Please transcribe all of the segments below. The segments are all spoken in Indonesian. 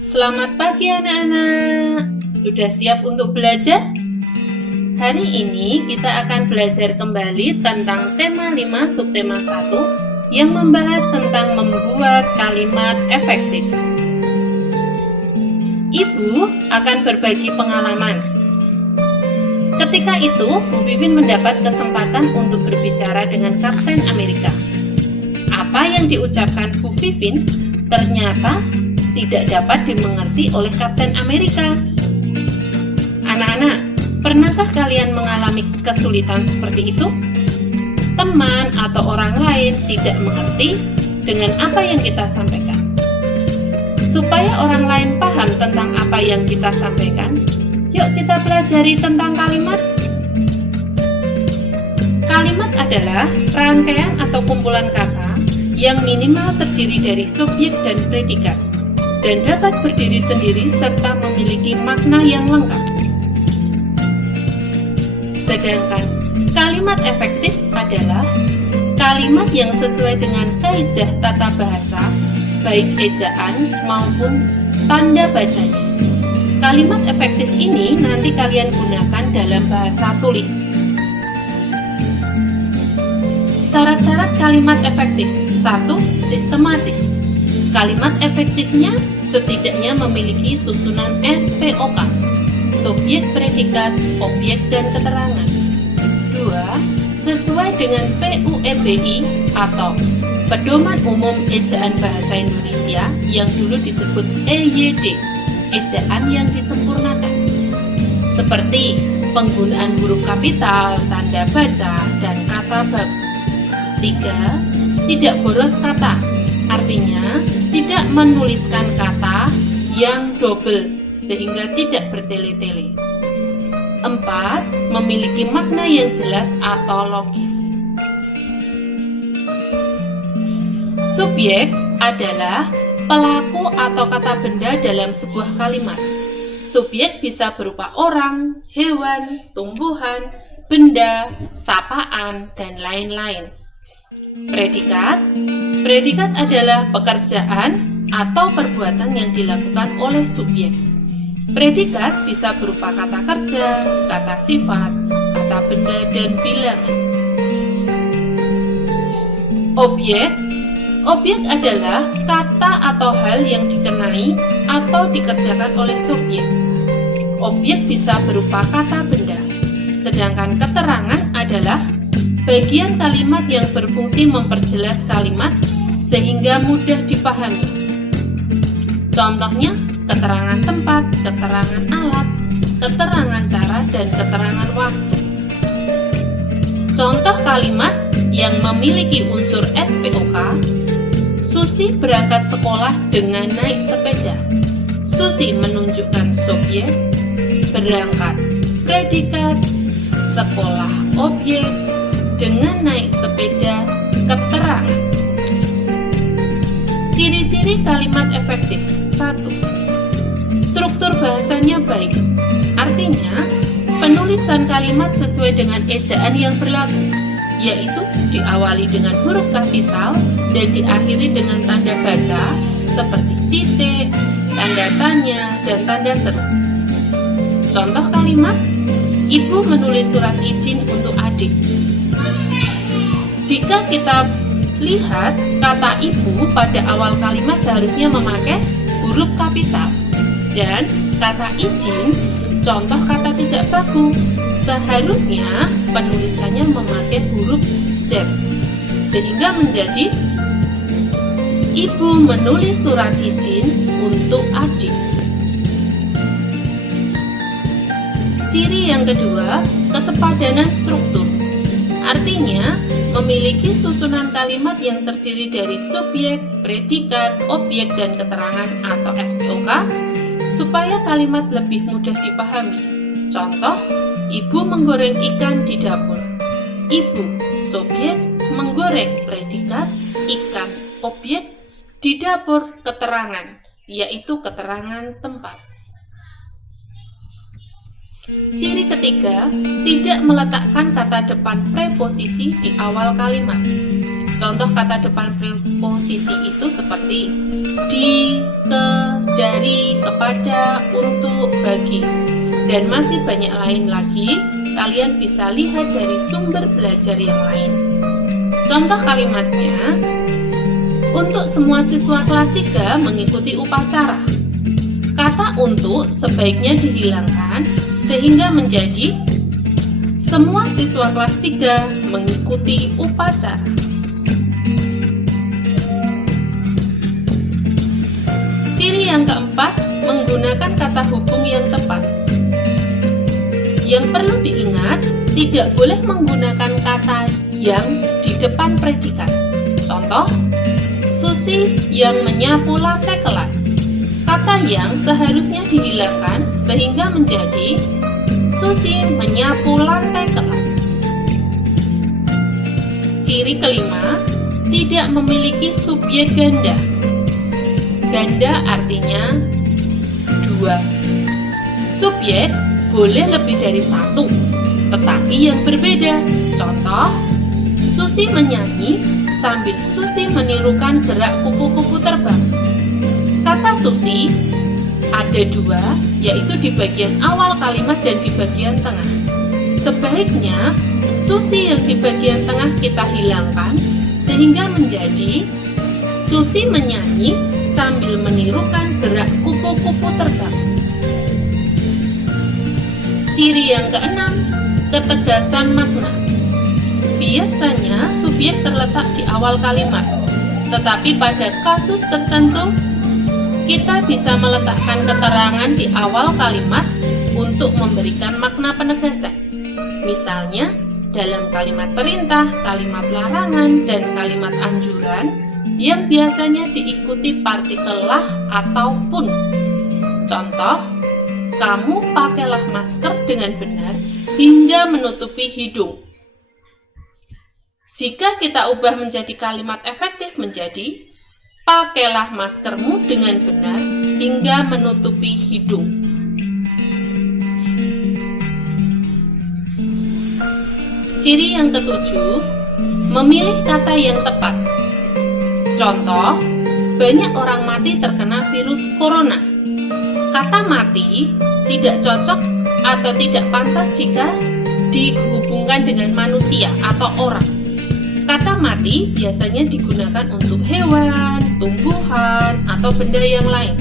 Selamat pagi anak-anak. Sudah siap untuk belajar? Hari ini kita akan belajar kembali tentang tema 5 subtema 1 yang membahas tentang membuat kalimat efektif. Ibu akan berbagi pengalaman. Ketika itu, Bu Vivin mendapat kesempatan untuk berbicara dengan Kapten Amerika. Apa yang diucapkan Bu Vivin ternyata tidak dapat dimengerti oleh Kapten Amerika. Anak-anak, pernahkah kalian mengalami kesulitan seperti itu? Teman atau orang lain tidak mengerti dengan apa yang kita sampaikan. Supaya orang lain paham tentang apa yang kita sampaikan, yuk kita pelajari tentang kalimat. Kalimat adalah rangkaian atau kumpulan kata yang minimal terdiri dari subjek dan predikat, dan dapat berdiri sendiri serta memiliki makna yang lengkap. Sedangkan kalimat efektif adalah kalimat yang sesuai dengan kaidah tata bahasa, baik ejaan maupun tanda bacanya. Kalimat efektif ini nanti kalian gunakan dalam bahasa tulis. Syarat-syarat kalimat efektif. 1. Sistematis. Kalimat efektifnya setidaknya memiliki susunan SPOK, subjek, predikat, objek, dan keterangan. 2. Sesuai dengan PUEBI atau Pedoman Umum Ejaan Bahasa Indonesia yang dulu disebut EYD, ejaan yang disempurnakan, seperti penggunaan huruf kapital, tanda baca, dan kata baku. 3. Tidak boros kata, artinya tidak menuliskan kata yang double sehingga tidak bertele-tele. 4. Memiliki makna yang jelas atau logis. Subjek adalah pelaku atau kata benda dalam sebuah kalimat. Subjek bisa berupa orang, hewan, tumbuhan, benda, sapaan, dan lain-lain. Predikat adalah pekerjaan atau perbuatan yang dilakukan oleh subjek. Predikat bisa berupa kata kerja, kata sifat, kata benda, dan bilangan. Objek adalah kata atau hal yang dikenai atau dikerjakan oleh subjek. Objek bisa berupa kata benda, sedangkan keterangan adalah bagian kalimat yang berfungsi memperjelas kalimat sehingga mudah dipahami. Contohnya, keterangan tempat, keterangan alat, keterangan cara, dan keterangan waktu. Contoh kalimat yang memiliki unsur SPOK: Susi berangkat sekolah dengan naik sepeda. Susi menunjukkan subjek, berangkat predikat, sekolah objek, dengan naik sepeda keterangan. Ciri-ciri kalimat efektif. 1. Struktur bahasanya baik, artinya penulisan kalimat sesuai dengan ejaan yang berlaku, yaitu diawali dengan huruf kapital dan diakhiri dengan tanda baca seperti titik, tanda tanya, dan tanda seru. Contoh kalimat: Ibu menulis surat izin untuk adik. Jika kita lihat, kata ibu pada awal kalimat seharusnya memakai huruf kapital, dan kata izin, contoh kata tidak baku, seharusnya penulisannya memakai huruf Z, sehingga menjadi Ibu menulis surat izin untuk adik. Ciri yang kedua, kesepadanan struktur. Artinya, memiliki susunan kalimat yang terdiri dari subjek, predikat, objek, dan keterangan atau SPOK, supaya kalimat lebih mudah dipahami. Contoh, Ibu menggoreng ikan di dapur. Ibu, subjek, menggoreng, predikat, ikan, objek, di dapur, keterangan, yaitu keterangan tempat. Ciri ketiga, tidak meletakkan kata depan preposisi di awal kalimat. Contoh kata depan preposisi itu seperti di, ke, dari, kepada, untuk, bagi, dan masih banyak lain lagi. Kalian bisa lihat dari sumber belajar yang lain. Contoh kalimatnya, untuk semua siswa kelas 3 mengikuti upacara. Kata untuk sebaiknya dihilangkan sehingga menjadi semua siswa kelas 3 mengikuti upacara. Ciri yang keempat, menggunakan kata hubung yang tepat. Yang perlu diingat, tidak boleh menggunakan kata yang di depan predikat. Contoh, Susi yang menyapu lantai kelas. Kata yang seharusnya dihilangkan sehingga menjadi Susi menyapu lantai kelas. Ciri kelima, tidak memiliki subjek ganda. Ganda artinya dua. Subjek boleh lebih dari satu, tetapi yang berbeda. Contoh, Susi menyanyi sambil Susi menirukan gerak kupu-kupu terbang. Kata Susi ada dua, yaitu di bagian awal kalimat dan di bagian tengah. Sebaiknya Susi yang di bagian tengah kita hilangkan sehingga menjadi Susi menyanyi sambil menirukan gerak kupu-kupu terbang. Ciri yang keenam, ketegasan makna. Biasanya subjek terletak di awal kalimat, tetapi pada kasus tertentu kita bisa meletakkan keterangan di awal kalimat untuk memberikan makna penegasan. Misalnya, dalam kalimat perintah, kalimat larangan, dan kalimat anjuran yang biasanya diikuti partikel lah ataupun. Contoh, kamu pakailah masker dengan benar hingga menutupi hidung. Jika kita ubah menjadi kalimat efektif menjadi pakailah maskermu dengan benar hingga menutupi hidung. Ciri yang ketujuh, memilih kata yang tepat. Contoh, banyak orang mati terkena virus corona. Kata mati tidak cocok atau tidak pantas jika dihubungkan dengan manusia atau orang. Kata mati biasanya digunakan untuk hewan, tumbuhan, atau benda yang lain.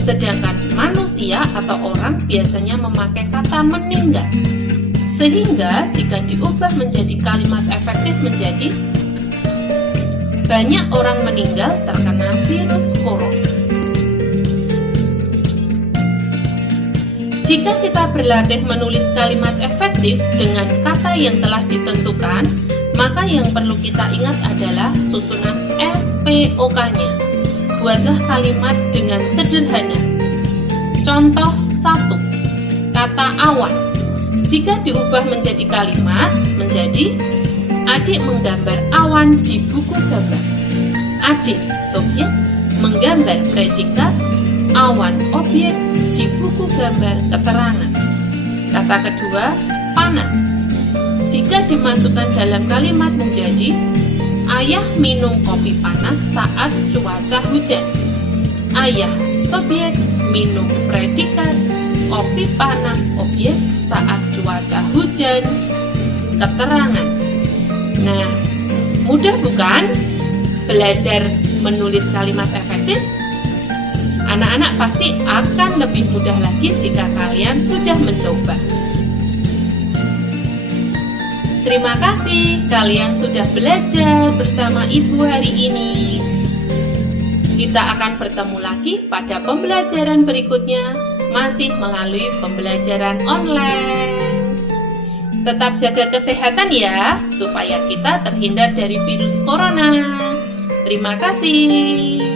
Sedangkan manusia atau orang biasanya memakai kata meninggal. Sehingga jika diubah menjadi kalimat efektif menjadi banyak orang meninggal terkena virus corona. Jika kita berlatih menulis kalimat efektif dengan kata yang telah ditentukan, maka yang perlu kita ingat adalah susunan SPOK-nya. Buatlah kalimat dengan sederhana. Contoh 1. Kata awan. Jika diubah menjadi kalimat, menjadi adik menggambar awan di buku gambar. Adik, subjek, menggambar predikat, awan, objek, di buku gambar keterangan. Kata kedua, panas. Jika dimasukkan dalam kalimat menjadi ayah minum kopi panas saat cuaca hujan. Ayah, subjek, minum predikat, kopi panas, objek, saat cuaca hujan, keterangan. Nah, mudah bukan belajar menulis kalimat efektif? Anak-anak pasti akan lebih mudah lagi jika kalian sudah mencoba. Terima kasih kalian sudah belajar bersama Ibu hari ini. Kita akan bertemu lagi pada pembelajaran berikutnya, masih melalui pembelajaran online. Tetap jaga kesehatan ya, supaya kita terhindar dari virus corona. Terima kasih.